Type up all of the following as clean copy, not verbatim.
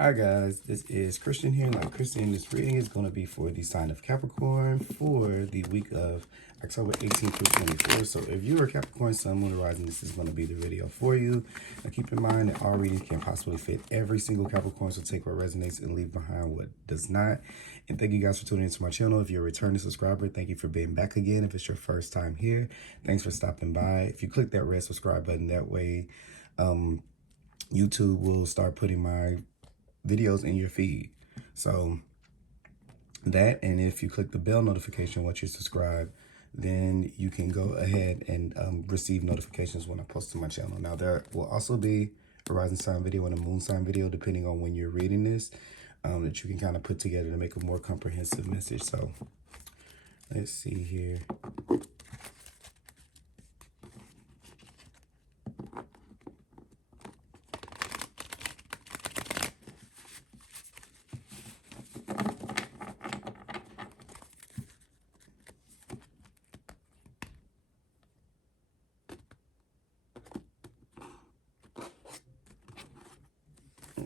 Hi guys, this is Christian here. Like Christian, this reading is going to be for the sign of Capricorn for the week of October 18th through 24th. So if you're a Capricorn Sun, Moon, or Rising, this is going to be the video for you. Now keep in mind that all readings can possibly fit every single Capricorn, so take what resonates and leave behind what does not. And thank you guys for tuning into my channel. If you're a returning subscriber, thank you for being back again. If it's your first time here, thanks for stopping by. If you click that red subscribe button, that way YouTube will start putting my videos in your feed. So that, and if you click the bell notification once you subscribe, then you can go ahead and receive notifications when I post to my channel. Now there will also be a rising sign video and a moon sign video depending on when you're reading this, that you can kind of put together to make a more comprehensive message. So let's see here.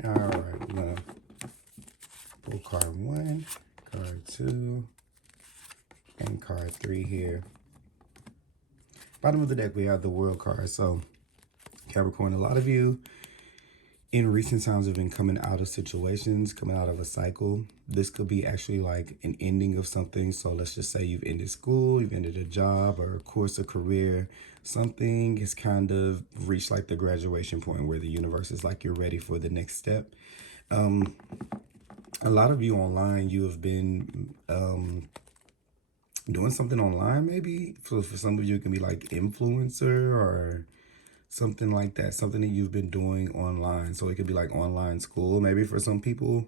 All right, we're gonna pull card 1, card 2, and card 3 here. Bottom of the deck, we have the World card. So Capricorn, a lot of you in recent times have been coming out of situations, coming out of a cycle. This could be actually like an ending of something. So let's just say you've ended school, you've ended a job or a course, a career. Something has kind of reached like the graduation point where the universe is like, you're ready for the next step. A lot of you online, you have been doing something online, maybe. For some of you, it can be like influencer or something like that, something that you've been doing online. So it could be like online school, maybe for some people,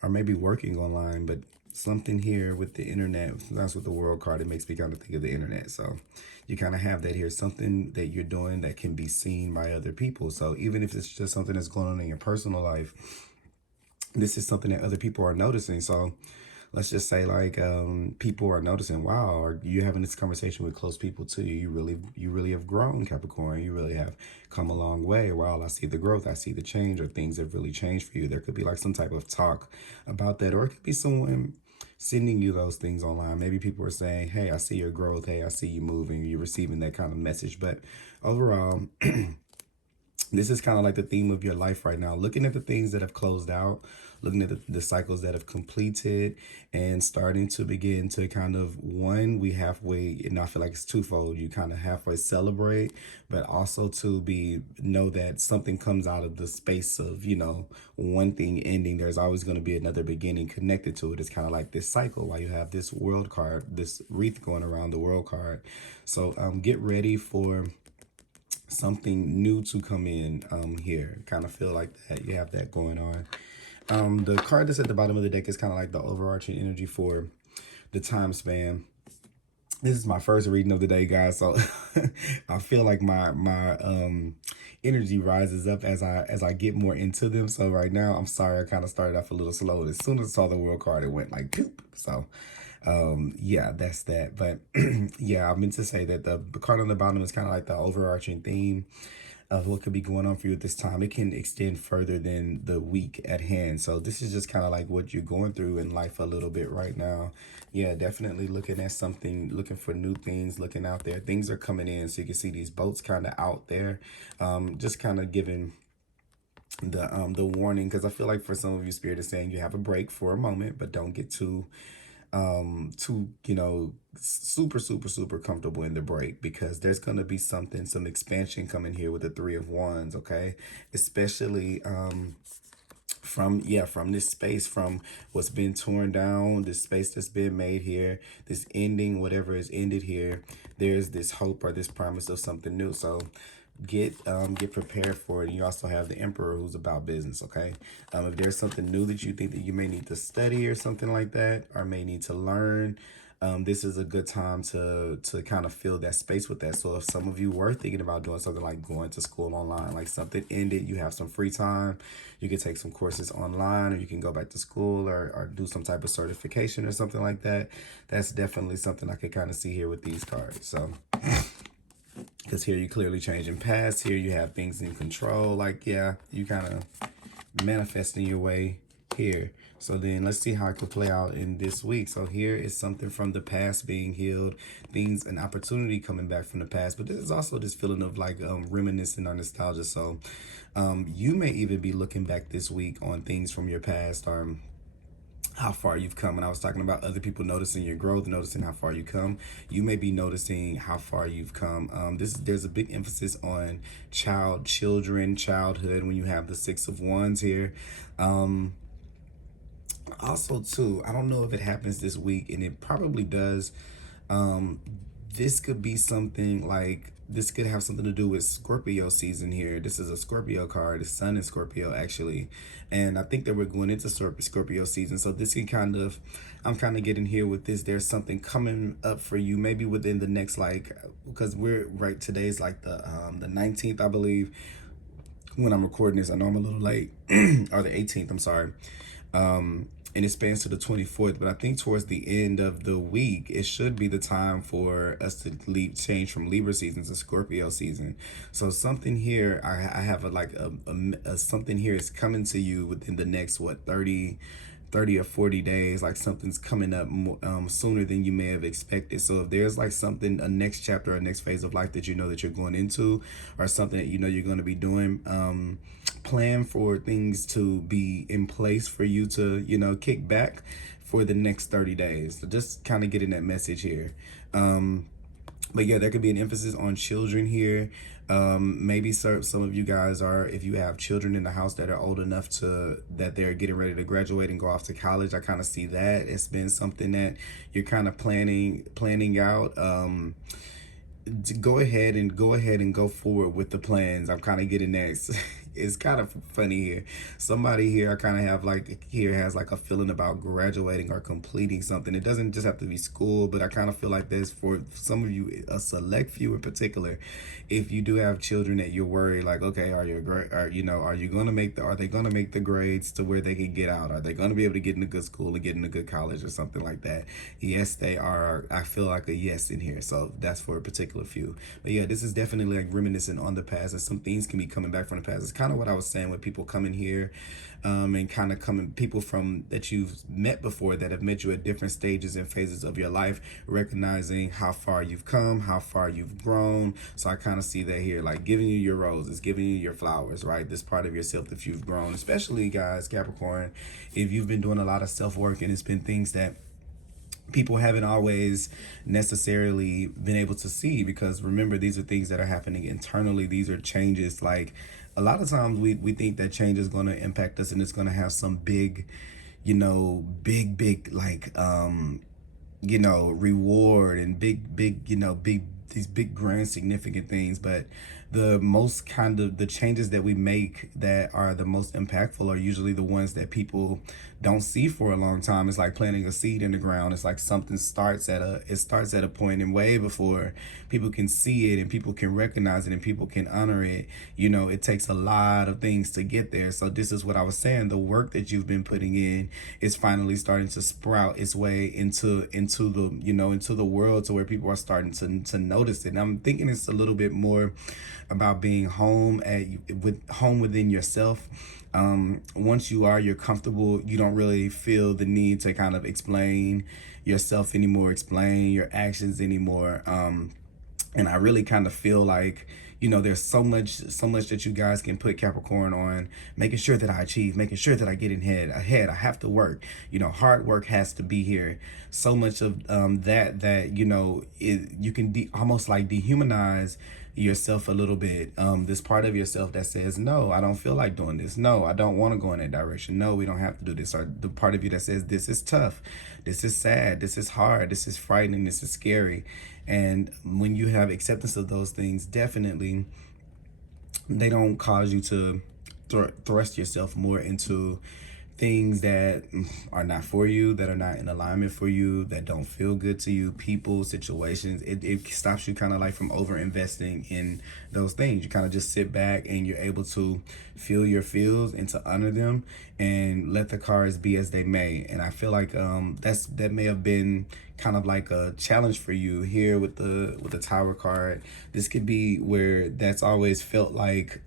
or maybe working online, but something here with the internet. That's with the World card, it makes me kind of think of the internet. So you kind of have that here, something that you're doing that can be seen by other people. So even if it's just something that's going on in your personal life, this is something that other people are noticing. So let's just say like people are noticing, wow, or you having this conversation with close people too. You really have grown, Capricorn. You really have come a long way. Wow, I see the growth, I see the change, or things have really changed for you. There could be like some type of talk about that, or it could be someone sending you those things online. Maybe people are saying, hey, I see your growth. Hey, I see you moving. You're receiving that kind of message. But overall, this is kind of like the theme of your life right now, looking at the things that have closed out, looking at the cycles that have completed, and starting to begin to kind of, we halfway, and I feel like it's twofold. You kind of halfway celebrate, but also to know that something comes out of the space of, one thing ending. There's always going to be another beginning connected to it. It's kind of like this cycle while you have this World card, this wreath going around the World card. So get ready for something new to come in here. Kind of feel like that you have that going on. The card that's at the bottom of the deck is kind of like the overarching energy for the time span. This is my first reading of the day, guys, so I feel like my energy rises up as I get more into them. So right now, I'm sorry, I kind of started off a little slow. As soon as I saw the World card, it went like poop. So yeah, that's that. But yeah, I meant to say that the card on the bottom is kind of like the overarching theme of what could be going on for you at this time. It can extend further than the week at hand. So this is just kind of like what you're going through in life a little bit right now. Yeah, definitely looking at something, looking for new things, looking out there. Things are coming in. So you can see these boats kind of out there, just kind of giving the warning, because I feel like for some of you, Spirit is saying you have a break for a moment, but don't get too super comfortable in the break, because there's going to be some expansion coming here with the Three of Wands. Okay, especially from this space, from what's been torn down, this space that's been made here, this ending, whatever is ended here, there's this hope or this promise of something new. So get prepared for it. And you also have the Emperor, who's about business. Okay, if there's something new that you think that you may need to study or something like that, or may need to learn, this is a good time to kind of fill that space with that. So if some of you were thinking about doing something like going to school online, like something ended, you have some free time, you can take some courses online, or you can go back to school, or do some type of certification or something like that. That's definitely something I could kind of see here with these cards. So because here you clearly changing paths. Here you have things in control. Like, yeah, you kind of manifesting your way here. So then let's see how it could play out in this week. So here is something from the past being healed, things, an opportunity coming back from the past. But this is also this feeling of like reminiscing or nostalgia. So you may even be looking back this week on things from your past, or how far you've come. And I was talking about other people noticing your growth, noticing how far you come. You may be noticing how far you've come. There's a big emphasis on childhood when you have the Six of Wands here. Also too, I don't know if it happens this week, and it probably does. This could be something like, this could have something to do with Scorpio season here. This is a Scorpio card. The sun is Scorpio actually. And I think that we're going into Scorpio season. So this can kind of, I'm kind of getting here with this. There's something coming up for you, maybe within the next, like, because we're right, today's like the 19th, I believe, when I'm recording this. I know I'm a little late, or the 18th, I'm sorry. And it spans to the 24th, but I think towards the end of the week, it should be the time for us to change from Libra season to Scorpio season. So something here, I have something here is coming to you within the next, 30 or 40 days. Like something's coming up sooner than you may have expected. So if there's like something, a next chapter, a next phase of life that you know that you're going into, or something that you know you're going to be doing, plan for things to be in place for you to, kick back for the next 30 days. So just kind of getting that message here. But yeah, there could be an emphasis on children here. Maybe some of you guys are, if you have children in the house that are old enough that they're getting ready to graduate and go off to college. I kind of see that it's been something that you're kind of planning out. To go ahead and go forward with the plans. I'm kind of getting that. It's kind of funny here. Somebody here, I kind of have like, here has like a feeling about graduating or completing something. It doesn't just have to be school, but I kind of feel like this for some of you, a select few in particular. If you do have children that you're worried, like, okay, are they going to make the grades to where they can get out? Are they going to be able to get in a good school and get in a good college or something like that? Yes, they are. I feel like a yes in here. So that's for a particular few. But yeah, this is definitely like reminiscent on the past, and some things can be coming back from the past. It's kind of what I was saying with people coming here, and kind of people from that you've met before, that have met you at different stages and phases of your life, recognizing how far you've come, how far you've grown. So I kind of see that here, like giving you your roses, giving you your flowers, right? This part of yourself that you've grown, especially guys, Capricorn, if you've been doing a lot of self-work and it's been things that people haven't always necessarily been able to see, because remember, these are things that are happening internally. These are changes. Like a lot of times we think that change is going to impact us and it's going to have some big, big like reward and big these big grand significant things. But the changes that we make that are the most impactful are usually the ones that people don't see for a long time. It's like planting a seed in the ground. It's like something starts at a point, and way before people can see it and people can recognize it and people can honor it, it takes a lot of things to get there. So this is what I was saying, the work that you've been putting in is finally starting to sprout its way into the world, to where people are starting to notice it. And I'm thinking it's a little bit more about being home within yourself. Once you're comfortable, you don't really feel the need to kind of explain yourself anymore, explain your actions anymore. And I really kind of feel like, there's so much that you guys can put Capricorn on, making sure that I achieve, making sure that I get ahead. I have to work, hard work has to be here. So much of that you can almost like dehumanize yourself a little bit. This part of yourself that says, no, I don't feel like doing this. No, I don't want to go in that direction. No, we don't have to do this. Or the part of you that says, this is tough. This is sad. This is hard. This is frightening. This is scary. And when you have acceptance of those things, definitely they don't cause you to thrust yourself more into things that are not for you, that are not in alignment for you, that don't feel good to you, people, situations. It stops you kind of like from over investing in those things. You kind of just sit back and you're able to feel your feels and to honor them and let the cards be as they may. And I feel like that may have been kind of like a challenge for you here with the Tower card. This could be where that's always felt like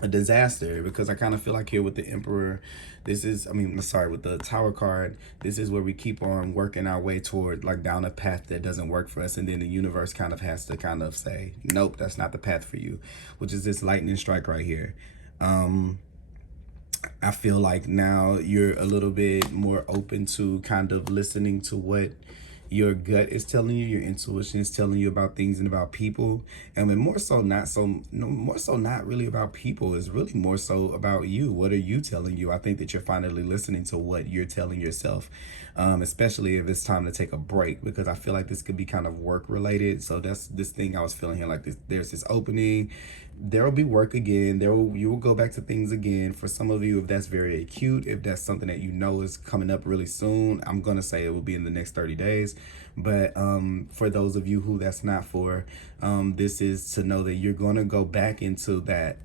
a disaster, because I kind of feel like here with the Emperor, this is, I mean, sorry, with the Tower card, this is where we keep on working our way toward like down a path that doesn't work for us, and then the universe kind of has to kind of say, nope, that's not the path for you, which is this lightning strike right here. I feel like now you're a little bit more open to kind of listening to what your gut is telling you, your intuition is telling you about things and about people. And then more so, not so, no, more so, not really about people. It's really more so about you. What are you telling you? I think that you're finally listening to what you're telling yourself, especially if it's time to take a break, because I feel like this could be kind of work related. So that's this thing I was feeling here, like this, there's this opening. There will be work again. You will go back to things again. For some of you, if that's very acute, if that's something that you know is coming up really soon, I'm gonna say it will be in the next 30 days. But for those of you who that's not for, this is to know that you're gonna go back into that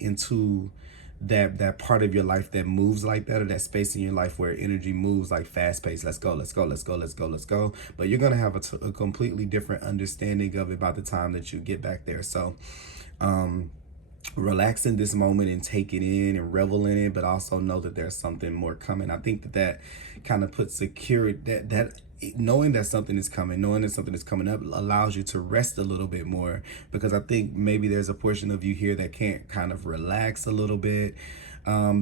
part of your life that moves like that, or that space in your life where energy moves like fast paced. Let's go, let's go, let's go, let's go, let's go. But you're gonna have a completely different understanding of it by the time that you get back there. So relax in this moment and take it in and revel in it, but also know that there's something more coming. I think that kind of puts security, that knowing that something is coming, knowing that something is coming up, allows you to rest a little bit more, because I think maybe there's a portion of you here that can't kind of relax a little bit,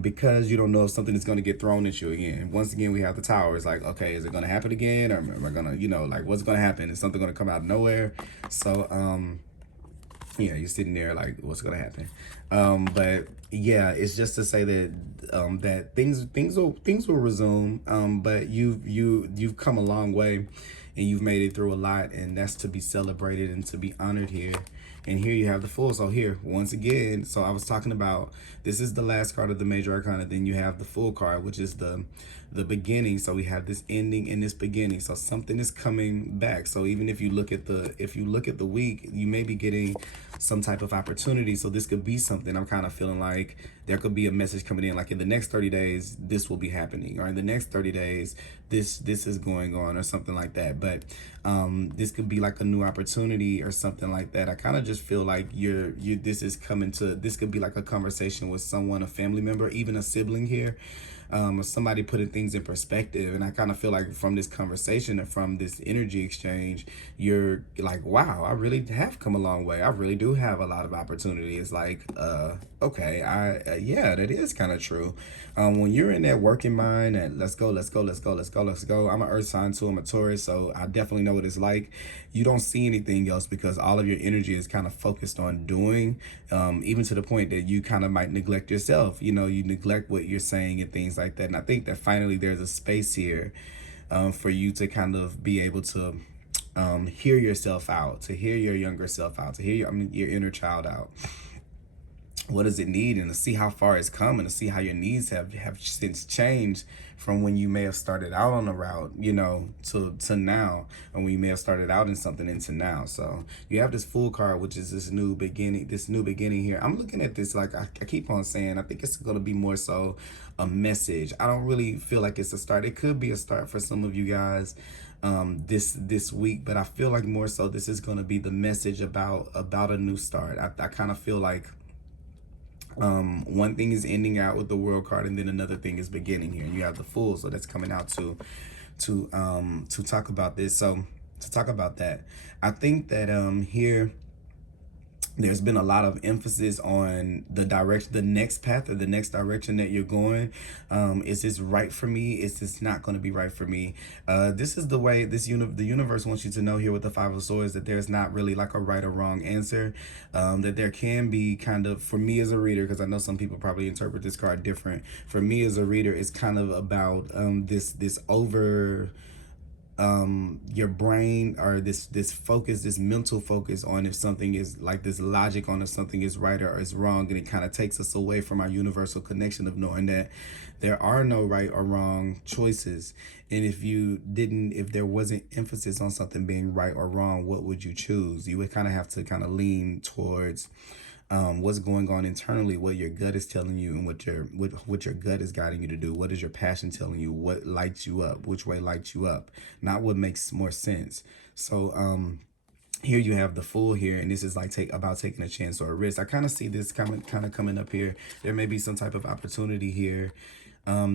because you don't know if something is going to get thrown at you again. Once again, we have the Tower. It's like, okay, is it going to happen again, or am I going to, like, what's going to happen? Is something going to come out of nowhere? So yeah, you're sitting there like, what's gonna happen? But yeah, it's just to say that that things will resume. But you've come a long way, and you've made it through a lot, and that's to be celebrated and to be honored here. And here you have the Fool. So here, once again, so I was talking about, this is the last card of the Major Arcana. Then you have the Fool card, which is the beginning. So we have this ending and this beginning. So something is coming back. So even if you look at the week, you may be getting some type of opportunity. So this could be something. I'm kind of feeling like there could be a message coming in, like in the next 30 days, this will be happening, or in the next 30 days, this is going on, or something like that. But this could be like a new opportunity or something like that. I kind of just feel like this could be like a conversation with someone, a family member, even a sibling here. Or somebody putting things in perspective. And I kind of feel like from this conversation and from this energy exchange, you're like, wow, I really have come a long way. I really do have a lot of opportunity. It's like, okay, yeah, that is kind of true. When you're in that working mind and let's go, let's go, let's go, let's go, let's go. I'm an earth sign too, I'm a Taurus, so I definitely know what it's like. You don't see anything else because all of your energy is kind of focused on doing, even to the point that you kind of might neglect yourself. You neglect what you're saying and things like that. And I think that finally there's a space here for you to kind of be able to hear yourself out, to hear your younger self out, to hear your inner child out. What does it need, and to see how far it's come, and to see how your needs have since changed from when you may have started out on the route, to now, and when you may have started out in something into now. So you have this Fool card, which is this new beginning here. I'm looking at this like I keep on saying, I think it's going to be more so a message. I don't really feel like it's a start. It could be a start for some of you guys this week, but I feel like more so this is going to be the message about a new start. I kind of feel like one thing is ending out with the World card, and then another thing is beginning here. And you have the Fool, so that's coming out to talk about this. So to talk about that, I think that here there's been a lot of emphasis on the direction, the next path, or the next direction that you're going. Is this right for me? Is this not going to be right for me? This is the way the universe wants you to know here with the Five of Swords, that there's not really like a right or wrong answer. That there can be kind of, for me as a reader, because I know some people probably interpret this card different. For me as a reader, it's kind of about this over your brain, or this focus, this mental focus on if something is like this logic on if something is right or is wrong, and it kind of takes us away from our universal connection of knowing that there are no right or wrong choices. And if there wasn't emphasis on something being right or wrong, what would you choose? You would kind of have to kind of lean towards what's going on internally, what your gut is telling you, and what your gut is guiding you to do. What is your passion telling you? What lights you up? Which way lights you up? Not what makes more sense. So here you have the Fool here, and this is like about taking a chance or a risk. I kind of see this kind of coming up here. There may be some type of opportunity here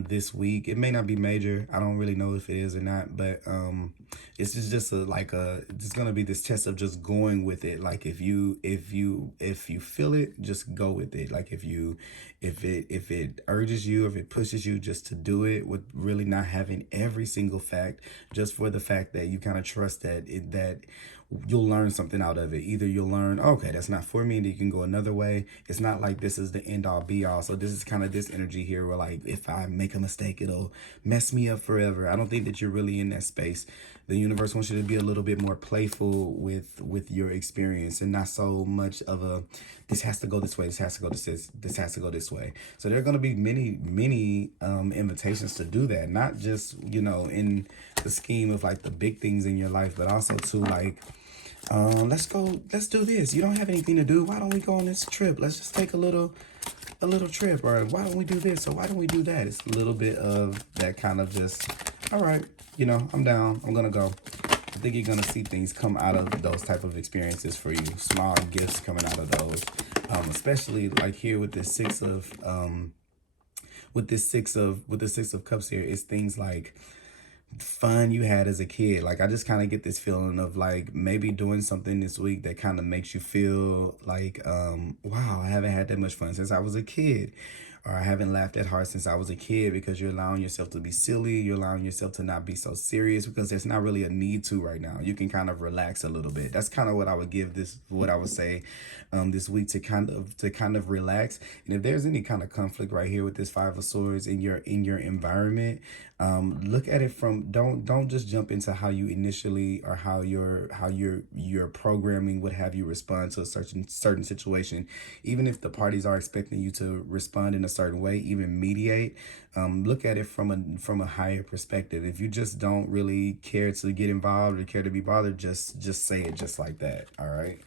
this week. It may not be major. I don't really know if it is or not, but it's just it's gonna be this test of just going with it. Like if you feel it, just go with it. Like if it urges you, if it pushes you just to do it, with really not having every single fact, just for the fact that you kind of trust that you'll learn something out of it. Either you'll learn, okay, that's not for me, and you can go another way. It's not like this is the end all be all. So this is kind of this energy here where like, if I make a mistake, it'll mess me up forever. I don't think that you're really in that space. The universe wants you to be a little bit more playful with your experience, and not so much of a, this has to go this way, this has to go this has to go this way. So there are going to be many invitations to do that, not just, you know, in the scheme of like the big things in your life, but also to like, let's do this. You don't have anything to do. Why don't we go on this trip? Let's just take a little trip. Or why don't we do this? Or why don't we do that? It's a little bit of that kind of just, all right, you know, I'm down. I'm going to go. I think you're going to see things come out of those type of experiences for you. Small gifts coming out of those. Especially like here with this six of cups here, it's things like fun you had as a kid. Like I just kind of get this feeling of like maybe doing something this week that kind of makes you feel like wow, I haven't had that much fun since I was a kid, or I haven't laughed that hard since I was a kid, because you're allowing yourself to be silly. You're allowing yourself to not be so serious, because there's not really a need to right now. You can kind of relax a little bit. That's kind of what I would give this, what I would say this week, to kind of relax. And if there's any kind of conflict right here with this Five of Swords in your environment, look at it from, don't just jump into how you initially, or how your programming would have you respond to a certain situation. Even if the parties are expecting you to respond in a certain way, even mediate, look at it from a higher perspective. If you just don't really care to get involved or care to be bothered, just say it just like that. All right.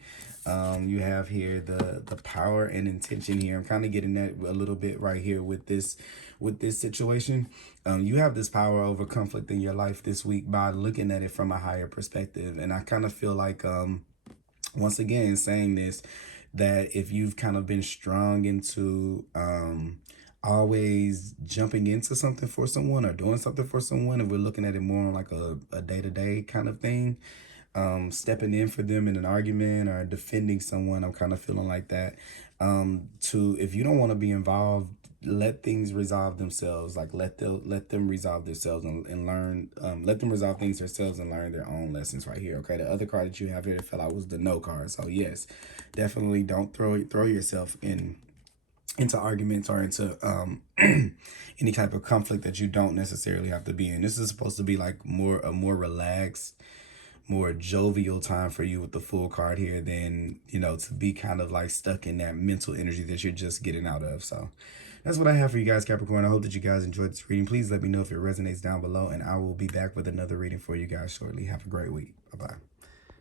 You have here the power and intention here. I'm kind of getting that a little bit right here with this situation. You have this power over conflict in your life this week by looking at it from a higher perspective. And I kind of feel like, once again, saying this, that if you've kind of been strong into always jumping into something for someone or doing something for someone, and we're looking at it more on like a day-to-day kind of thing, stepping in for them in an argument or defending someone, I'm kind of feeling like that. If you don't want to be involved, let things resolve themselves. Like let them resolve themselves and learn. Let them resolve things themselves and learn their own lessons right here. Okay, the other card that you have here that fell out was the No card. So yes, definitely don't throw yourself into arguments or into any type of conflict that you don't necessarily have to be in. This is supposed to be like a more relaxed, more jovial time for you with the Fool card here, than, you know, to be kind of like stuck in that mental energy that you're just getting out of. So that's what I have for you guys, Capricorn. I hope that you guys enjoyed this reading. Please let me know if it resonates down below, and I will be back with another reading for you guys shortly. Have a great week. Bye-bye.